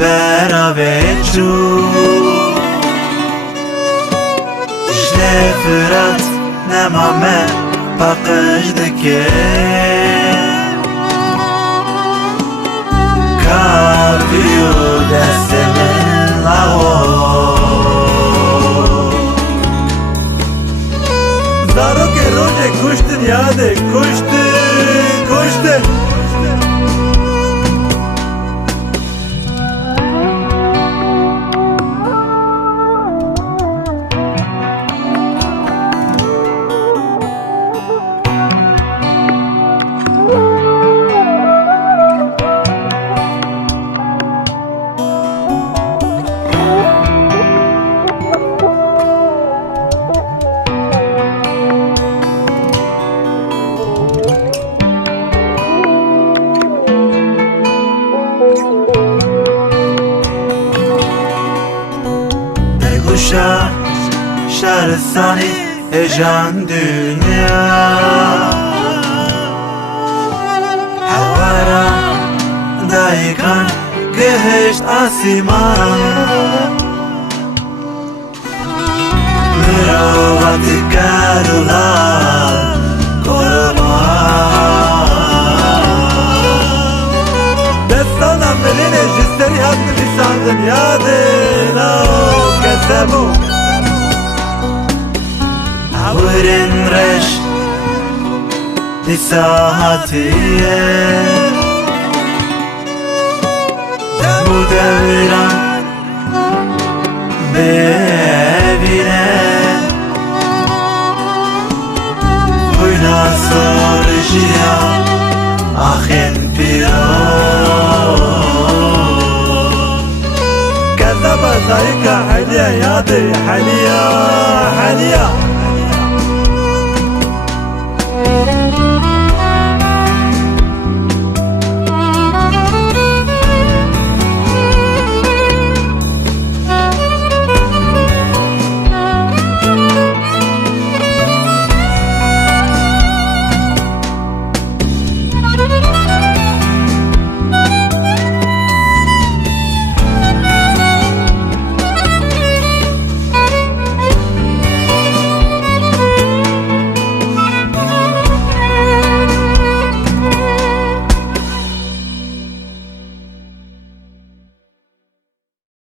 beraber İşte Fırat nemame bakışdaki Kaviyo destemin lago Zarok roje kuştun yade kuştu Derguşa şarısani ejan dünya Havara dayıkan gehişt asiman Müravati karular kurban Destana meline jisteri hattı lisandın yadına كذبوا عورن رش لساعتي مدورا ببینه وینا سارجیا آخن پیرا كذب ذلك حليا يا دي حليا